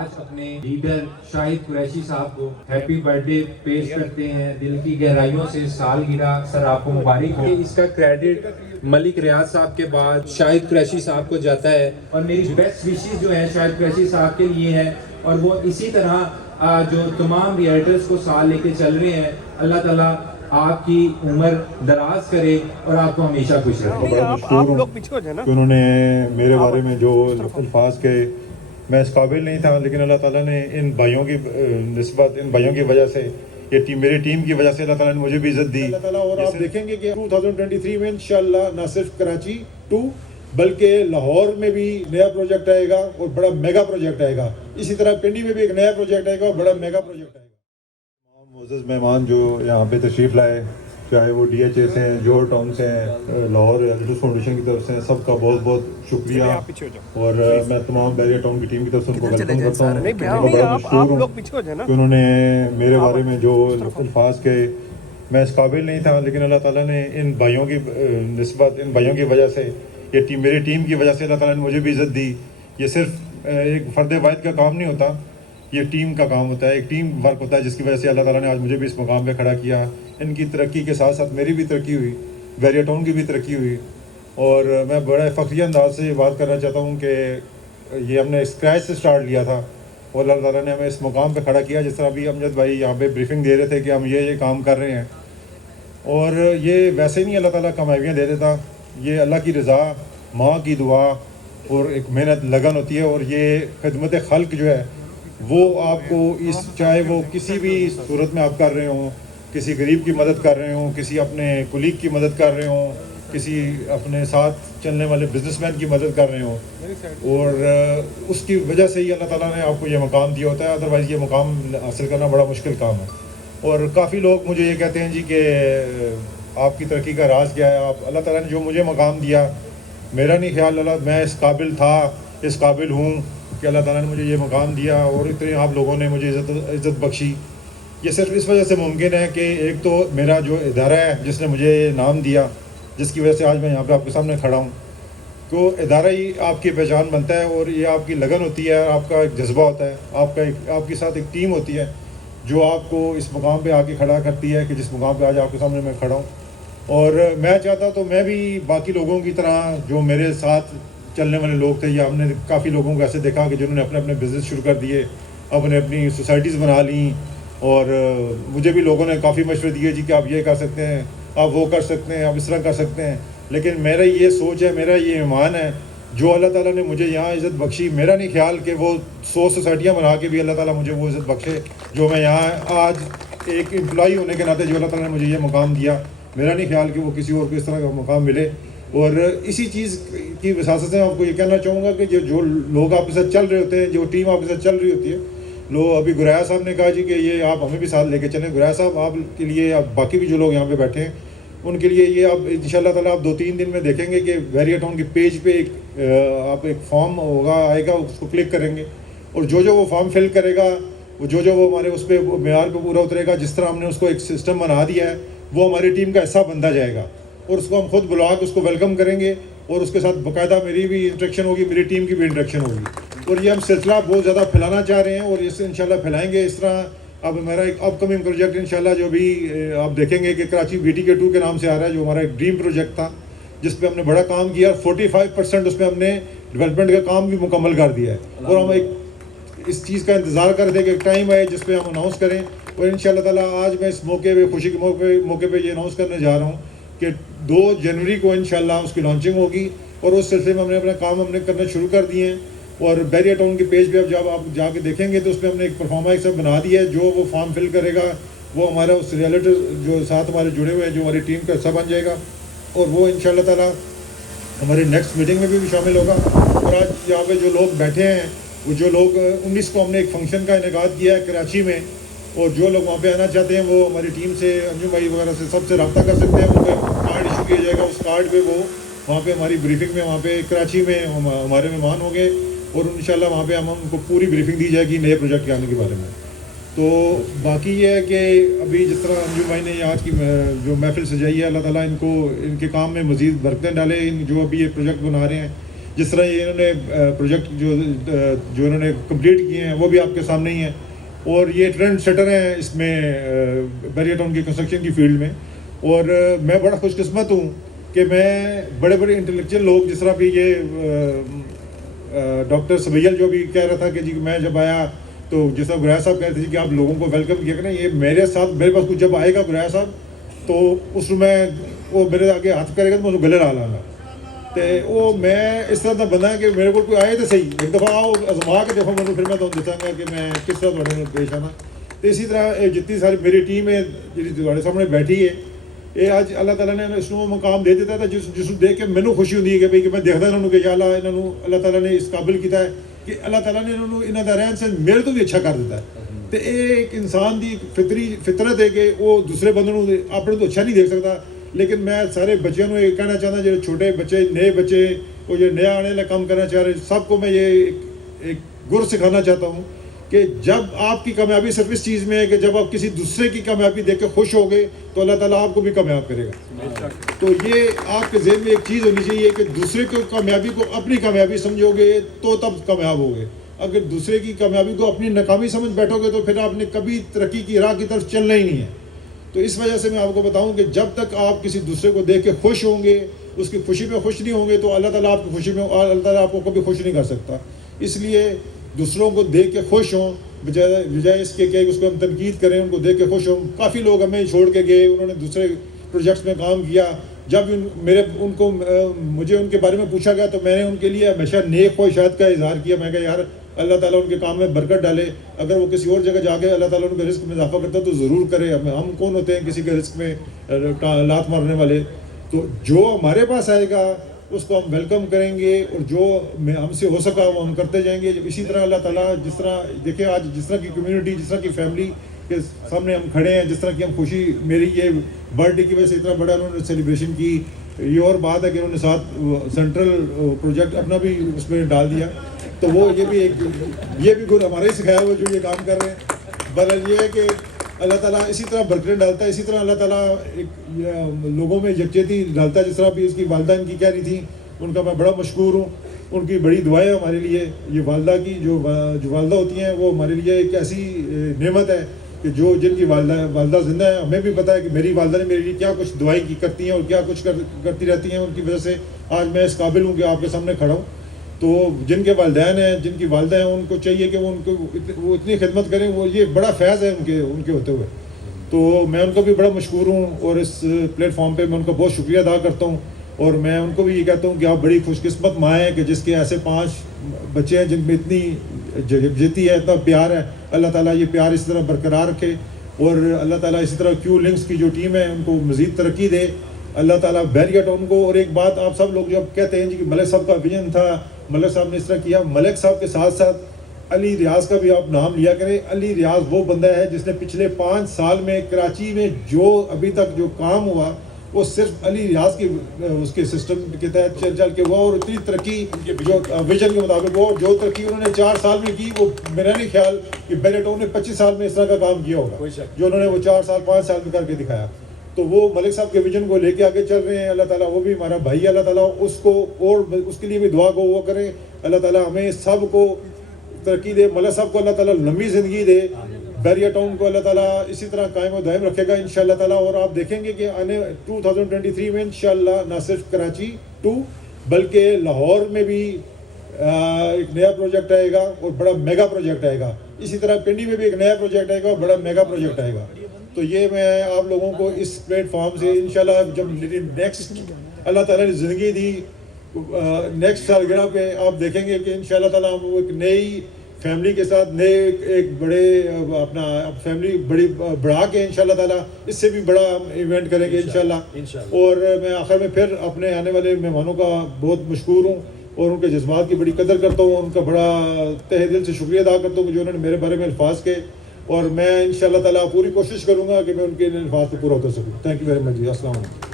آج اپنے لیڈر شاہد قریشی صاحب کو ہیپی برتھ ڈے پیش کرتے ہیں دل کی گہرائیوں سے. سالگرہ سر آپ کو مبارک ہو. اس کا کریڈٹ ملک ریاض صاحب کے بعد شاہد قریشی صاحب کو جاتا ہے اور میری بیسٹ وشز جو ہے شاہد قریشی صاحب کے لیے ہے اور وہ اسی طرح جو تمام ریئلٹرز کو ساتھ لے کے چل رہے ہیں. اللہ تعالیٰ آپ کی عمر دراز کرے اور آپ کو ہمیشہ خوش رکھے. بڑا مشہور ہوں کہ انہوں نے میرے بارے میں جو الفاظ کے میں اس قابل نہیں تھا، لیکن اللہ تعالیٰ نے ان بھائیوں کی نسبت، ان بھائیوں کی وجہ سے، یہ ٹیم میری ٹیم کی وجہ سے اللہ تعالیٰ نے مجھے بھی عزت دی. اللہ تعالیٰ اور آپ دیکھیں گے کہ 2023 میں انشاءاللہ نہ صرف کراچی 2 بلکہ لاہور میں بھی نیا پروجیکٹ آئے گا اور بڑا میگا پروجیکٹ آئے گا. اسی طرح پنڈی میں بھی ایک نیا پروجیکٹ آئے گا اور بڑا میگا پروجیکٹ آئے گا. تمام معزز مہمان جو یہاں پہ تشریف لائے، چاہے وہ ڈی ایچ اے سے ہیں، جوہر ٹاؤن سے ہیں، لاہور ریئلٹرز فاؤنڈیشن کی طرف سے ہیں، سب کا بہت بہت شکریہ. اور میں تمام بیریا ٹاؤن کی ٹیم کی طرف سے ان کو ویلکم کرتا ہوں. میں بڑا مشہور ہوں کہ انہوں نے میرے بارے میں جو الفاظ کے میں اس قابل نہیں تھا، لیکن اللہ تعالیٰ نے ان بھائیوں کی نسبت، ان بھائیوں کی وجہ سے، یہ ٹیم میری ٹیم کی وجہ سے اللہ تعالیٰ نے مجھے بھی عزت دی. یہ صرف ایک فرد واحد کا کام نہیں ہوتا، یہ ٹیم کا کام ہوتا ہے، ایک ٹیم ورک ہوتا ہے، جس کی وجہ سے اللہ تعالیٰ نے آج مجھے بھی اس مقام پہ کھڑا کیا. ان کی ترقی کے ساتھ ساتھ میری بھی ترقی ہوئی، بیریا ٹاؤن کی بھی ترقی ہوئی. اور میں بڑا فخریہ انداز سے یہ بات کرنا چاہتا ہوں کہ یہ ہم نے اسکریچ سے سٹارٹ لیا تھا اور اللہ تعالیٰ نے ہمیں اس مقام پہ کھڑا کیا. جس طرح ابھی امجد بھائی یہاں پہ بریفنگ دے رہے تھے کہ ہم یہ کام کر رہے ہیں، اور یہ ویسے نہیں اللہ تعالیٰ کامیابیاں دے دیتا. یہ اللہ کی رضا، ماں کی دعا اور ایک محنت لگن ہوتی ہے. اور یہ خدمت خلق جو ہے وہ آپ کو چاہے وہ کسی بھی صورت میں آپ کر رہے ہوں، کسی غریب کی مدد کر رہے ہوں، کسی اپنے کلیگ کی مدد کر رہے ہوں، کسی اپنے ساتھ چلنے والے بزنس مین کی مدد کر رہے ہوں، اور اس کی وجہ سے ہی اللہ تعالیٰ نے آپ کو یہ مقام دیا ہوتا ہے. ادروائز یہ مقام حاصل کرنا بڑا مشکل کام ہے. اور کافی لوگ مجھے یہ کہتے ہیں جی کہ آپ کی ترقی کا راز کیا ہے. آپ اللہ تعالیٰ نے جو مجھے مقام دیا، میرا نہیں خیال اللہ میں اس قابل تھا، اس قابل ہوں کہ اللہ تعالیٰ نے مجھے یہ مقام دیا اور اتنے آپ لوگوں نے مجھے عزت بخشی. یہ صرف اس وجہ سے ممکن ہے کہ ایک تو میرا جو ادارہ ہے جس نے مجھے نام دیا، جس کی وجہ سے آج میں یہاں پہ آپ کے سامنے کھڑا ہوں، تو ادارہ ہی آپ کی پہچان بنتا ہے. اور یہ آپ کی لگن ہوتی ہے، آپ کا ایک جذبہ ہوتا ہے، آپ کے ساتھ ایک ٹیم ہوتی ہے جو آپ کو اس مقام پہ آ کے کھڑا کرتی ہے کہ جس مقام پہ آج آپ کے سامنے میں کھڑا ہوں. اور میں چاہتا تو میں بھی باقی لوگوں کی طرح جو میرے ساتھ چلنے والے لوگ تھے، یا ہم نے کافی لوگوں کو ایسے دیکھا کہ جنہوں نے اپنے اپنے بزنس شروع کر دیے، اپنی سوسائٹیز بنا لیں. اور مجھے بھی لوگوں نے کافی مشورے دیے جی کہ آپ یہ کر سکتے ہیں، آپ وہ کر سکتے ہیں، آپ اس طرح کر سکتے ہیں. لیکن میرا یہ سوچ ہے، میرا یہ ایمان ہے، جو اللہ تعالیٰ نے مجھے یہاں عزت بخشی، میرا نہیں خیال کہ وہ 100 سوسائٹیاں بنا کے بھی اللہ تعالیٰ مجھے وہ عزت بخشے جو میں یہاں آج ایک امپلائی ہونے کے ناطے جو اللہ تعالیٰ نے مجھے یہ مقام دیا. میرا نہیں خیال کہ وہ کسی اور کو اس طرح کا مقام ملے. اور اسی چیز کی وساطت سے میں آپ کو یہ کہنا چاہوں گا کہ جو لوگ آپ کے ساتھ چل رہے ہوتے ہیں، جو ٹیم آپ کے ساتھ چل رہی ہوتی ہے، ابھی گریا صاحب نے کہا جی کہ یہ آپ ہمیں بھی ساتھ لے کے چلیں. گریا صاحب آپ کے لیے، آپ باقی بھی جو لوگ یہاں پہ بیٹھے ہیں ان کے لیے یہ آپ انشاءاللہ تعالیٰ آپ 2-3 دن میں دیکھیں گے کہ بیریا ٹاؤن کی پیج پہ آپ ایک فارم آئے گا، اس کو کلک کریں گے اور جو وہ فارم فل کرے گا، جو وہ ہمارے اس پہ معیار پہ پورا اترے گا، جس طرح ہم نے اس کو ایک سسٹم بنا دیا ہے، وہ ہماری ٹیم کا حصہ بنتا جائے گا. اور اس کو ہم خود بلا کے اس کو ویلکم کریں گے اور اس کے ساتھ باقاعدہ میری بھی انٹریکشن ہوگی، میری ٹیم کی بھی انٹریکشن ہوگی. اور یہ ہم سلسلہ بہت زیادہ پھیلانا چاہ رہے ہیں اور اس سے انشاءاللہ پھیلائیں گے. اس طرح اب میرا ایک اپ کمنگ پروجیکٹ انشاءاللہ جو بھی آپ دیکھیں گے کہ کراچی BTK 2 کے نام سے آ رہا ہے، جو ہمارا ایک ڈریم پروجیکٹ تھا جس پہ ہم نے بڑا کام کیا. 45% اس پہ ہم نے ڈیولپمنٹ کا کام بھی مکمل کر دیا ہے. اور ہم ایک اس چیز کا انتظار کر رہے تھے کہ ایک ٹائم آئے جس پہ ہم اناؤنس کریں. اور انشاءاللہ تعالیٰ آج میں اس موقع پہ، خوشی کے موقع پہ یہ اناؤنس کرنے جا رہا ہوں کہ 2 جنوری کو انشاءاللہ اس کی لانچنگ ہوگی. اور اس سلسلے میں ہم نے اپنا کام کرنا شروع کر دیے ہیں. اور بیریا ٹاؤن کی پیج پہ اب جب آپ جا کے دیکھیں گے تو اس پہ ہم نے ایک پرفارما ایک سب بنا دیا ہے. جو وہ فارم فل کرے گا وہ ہمارا اس ریئلٹر جو ساتھ ہمارے جڑے ہوئے ہیں، جو ہماری ٹیم کا حصہ بن جائے گا. اور وہ انشاءاللہ تعالیٰ ہماری نیکسٹ میٹنگ میں بھی شامل ہوگا. اور آج یہاں پہ جو لوگ بیٹھے ہیں، وہ جو لوگ 19 کو ہم نے ایک فنکشن کا انعقاد کیا ہے کراچی میں، اور جو لوگ وہاں پہ آنا چاہتے ہیں وہ ہماری ٹیم سے، انجم بھائی وغیرہ سے سب سے رابطہ کر سکتے ہیں. ان کو کارڈ ایشو کیا جائے گا، اس کارڈ پہ وہ وہاں پہ ہماری بریفنگ میں وہاں پہ کراچی میں ہمارے مہمان ہوں گے. اور انشاءاللہ وہاں پہ ہم ان کو پوری بریفنگ دی جائے گی نئے پروجیکٹ کے آنے کے بارے میں. تو باقی یہ ہے کہ ابھی جس طرح انجم بھائی نے آج کی جو محفل سجائی ہے، اللہ تعالیٰ ان کے کام میں مزید برکتیں ڈالے. جو ابھی یہ پروجیکٹ بنا رہے ہیں، جس طرح یہ انہوں نے پروجیکٹ جو انہوں نے کمپلیٹ کیے ہیں وہ بھی آپ کے سامنے ہی ہیں، اور یہ ٹرینڈ سیٹر ہیں اس میں بیریا ٹاؤن کی کنسٹرکشن کی فیلڈ میں. اور میں بڑا خوش قسمت ہوں کہ میں بڑے بڑے انٹلیکچوئل لوگ جس طرح بھی یہ ڈاکٹر سبیل جو بھی کہہ رہا تھا کہ جی میں جب آیا تو جس طرح گریا صاحب کہتے تھے کہ آپ لوگوں کو ویلکم کیا کریں، یہ میرے ساتھ میرے پاس کچھ جب آئے گا گریا صاحب تو اس میں وہ میرے آگے ہاتھ کرے گا تو میں اس کو گلے لا لاں گا. تو وہ میں اس طرح کا بندہ کہ میرے کو کوئی آئے تو صحیح ایک دفعہ آؤ آزما کے دیکھو مجھے، پھر میں تمہیں دساں گا کہ میں کس طرح تھوڑے پیش آنا. تو اسی طرح جتنی ساری میری ٹیم ہے جی تھوڑے سامنے بیٹھی ہے، یہ اج اللہ تعالیٰ نے اس کو مقام دے دیتا تھا جس دیکھ کے مینوں خوشی ہوتی ہے کہ بھائی کہ میں دیکھتا انہوں کہ یا اللہ تعالیٰ نے اس قابل کیا ہے کہ اللہ تعالیٰ نے انہوں کا رہن سہن میرے تو بھی اچھا کر دیتا ہے. تو یہ ایک انسان کی فطرت ہے کہ وہ دوسرے بندے اپنے تو اچھا نہیں دیکھ سکتا. لیکن میں سارے بچوں کو یہ کہنا چاہتا جو چھوٹے بچے نئے بچے وہ جو نیا آنے والا کام کرنا چاہ رہے سب کو میں یہ ایک گر سکھانا چاہتا ہوں کہ جب آپ کی کامیابی صرف اس چیز میں ہے کہ جب آپ کسی دوسرے کی کامیابی دیکھ کے خوش ہوگے تو اللہ تعالیٰ آپ کو بھی کامیاب کرے گا. تو یہ آپ کے ذہن میں ایک چیز ہونی چاہیے کہ دوسرے کی کامیابی کو اپنی کامیابی سمجھو گے تو تب کامیاب ہوگے. اگر دوسرے کی کامیابی کو اپنی ناکامی سمجھ بیٹھو گے تو پھر آپ نے کبھی ترقی کی راہ کی طرف چلنا ہی نہیں ہے. تو اس وجہ سے میں آپ کو بتاؤں کہ جب تک آپ کسی دوسرے کو دیکھ کے خوش ہوں گے، اس کی خوشی میں خوش نہیں ہوں گے تو اللہ تعالیٰ آپ کی خوشی میں اللہ تعالیٰ آپ کو کبھی خوش نہیں کر سکتا. اس لیے دوسروں کو دیکھ کے خوش ہوں بجائے اس کے کہ اس کو ہم تنقید کریں، ان کو دیکھ کے خوش ہوں. کافی لوگ ہمیں چھوڑ کے گئے، انہوں نے دوسرے پروجیکٹس میں کام کیا. جب مجھے ان کے بارے میں پوچھا گیا تو میں نے ان کے لیے ہمیشہ نیک خواہشات کا اظہار کیا. میں کہا یار اللہ تعالیٰ ان کے کام میں برکت ڈالے، اگر وہ کسی اور جگہ جا کے اللہ تعالیٰ ان کے رزق میں اضافہ کرتا تو ضرور کرے. ہم کون ہوتے ہیں کسی کے رزق میں لات مارنے والے؟ تو جو ہمارے پاس آئے گا اس کو ہم ویلکم کریں گے، اور جو ہم سے ہو سکا وہ ہم کرتے جائیں گے. اسی طرح اللہ تعالیٰ جس طرح دیکھیں آج جس طرح کی کمیونٹی، جس طرح کی فیملی کے سامنے ہم کھڑے ہیں، جس طرح کی ہم خوشی، میری یہ برتھ ڈے کی وجہ سے اتنا بڑا انہوں نے سیلیبریشن کی. یہ اور بات ہے کہ انہوں نے ساتھ سینٹرل پروجیکٹ اپنا بھی اس میں ڈال دیا. تو وہ یہ بھی گن ہمارے ہی سکھایا ہوا جو یہ کام کر رہے ہیں. بہرحال یہ ہے کہ اللہ تعالیٰ اسی طرح برکتیں ڈالتا ہے، اسی طرح اللہ تعالیٰ ایک لوگوں میں یکجہتی ڈالتا ہے. جس طرح بھی اس کی والدہ ان کی کہہ رہی تھیں، ان کا میں بڑا مشکور ہوں. ان کی بڑی دعائیں ہمارے لیے. یہ والدہ کی جو والدہ ہوتی ہیں وہ ہمارے لیے ایک ایسی نعمت ہے کہ جن کی والدہ زندہ ہے. ہمیں بھی پتہ ہے کہ میری والدہ نے میرے لیے کیا کچھ دعائیں کرتی ہیں اور کیا کچھ کرتی رہتی ہیں. ان کی وجہ سے آج میں اس قابل ہوں کہ آپ کے سامنے کھڑا ہوں. تو جن کے والدین ہیں، جن کی والدہ ہیں، ان کو چاہیے کہ وہ اتنی خدمت کریں. وہ یہ بڑا فیض ہے ان کے ہوتے ہوئے. تو میں ان کو بھی بڑا مشکور ہوں اور اس پلیٹ فارم پہ میں ان کا بہت شکریہ ادا کرتا ہوں. اور میں ان کو بھی یہ کہتا ہوں کہ آپ بڑی خوش قسمت ماں ہیں کہ جس کے ایسے 5 بچے ہیں جن میں اتنی یکجہتی ہے، اتنا پیار ہے. اللہ تعالیٰ یہ پیار اس طرح برقرار رکھے، اور اللہ تعالیٰ اسی طرح کیو لنکس کی جو ٹیم ہے ان کو مزید ترقی دے. اللہ تعالیٰ بیریا ٹاؤن کو. اور ایک بات آپ سب لوگ جو کہتے ہیں جی کہ ملک صاحب کا ویژن تھا، ملک صاحب نے اس طرح کیا. ملک صاحب کے ساتھ ساتھ علی ریاض کا بھی آپ نام لیا کریں. علی ریاض وہ بندہ ہے جس نے پچھلے 5 سال میں کراچی میں جو ابھی تک جو کام ہوا وہ صرف علی ریاض کی اس کے سسٹم کے تحت چل کے ہوا. اور اتنی ترقی جو ویژن کے مطابق وہ جو ترقی انہوں نے 4 سال میں کی، وہ میرا نہیں خیال کہ بیریا ٹاؤن نے 25 سال میں اس طرح کا کام کیا ہوگا جو انہوں نے وہ 4 سال 5 سال میں کر کے دکھایا. تو وہ ملک صاحب کے ویژن کو لے کے آگے چل رہے ہیں. اللہ تعالیٰ وہ بھی ہمارا بھائی، اللہ تعالیٰ اس کو اور اس کے لیے بھی دعا کو وہ کریں. اللہ تعالیٰ ہمیں سب کو ترقی دے. ملک صاحب کو اللہ تعالیٰ لمبی زندگی دے. بیریا ٹاؤن کو اللہ تعالیٰ اسی طرح قائم و دائم رکھے گا انشاءاللہ تعالیٰ. اور آپ دیکھیں گے کہ آنے 2023 میں انشاءاللہ نہ صرف کراچی 2 بلکہ لاہور میں بھی ایک نیا پروجیکٹ آئے گا اور بڑا میگا پروجیکٹ آئے گا. اسی طرح پنڈی میں بھی ایک نیا پروجیکٹ آئے گا اور بڑا میگا پروجیکٹ آئے گا. تو یہ میں آپ لوگوں کو اس پلیٹ فارم سے انشاءاللہ جب نیکسٹ اللہ تعالیٰ نے زندگی دی نیکسٹ سالگرہ پہ آپ دیکھیں گے کہ انشاءاللہ تعالیٰ ہم ایک نئی فیملی کے ساتھ نئے ایک بڑے اپنا فیملی بڑی بڑھا کے انشاءاللہ تعالیٰ اس سے بھی بڑا ایونٹ کریں گے انشاءاللہ. اور میں آخر میں پھر اپنے آنے والے مہمانوں کا بہت مشکور ہوں اور ان کے جذبات کی بڑی قدر کرتا ہوں. ان کا بڑا تہ دل سے شکریہ ادا کرتا ہوں کہ جو انہوں نے میرے بارے میں الفاظ کے. اور میں انشاءاللہ تعالیٰ پوری کوشش کروں گا کہ میں ان کے الفاظ کو پورا کر سکوں. تھینک یو ویری مچ جی. السلام علیکم.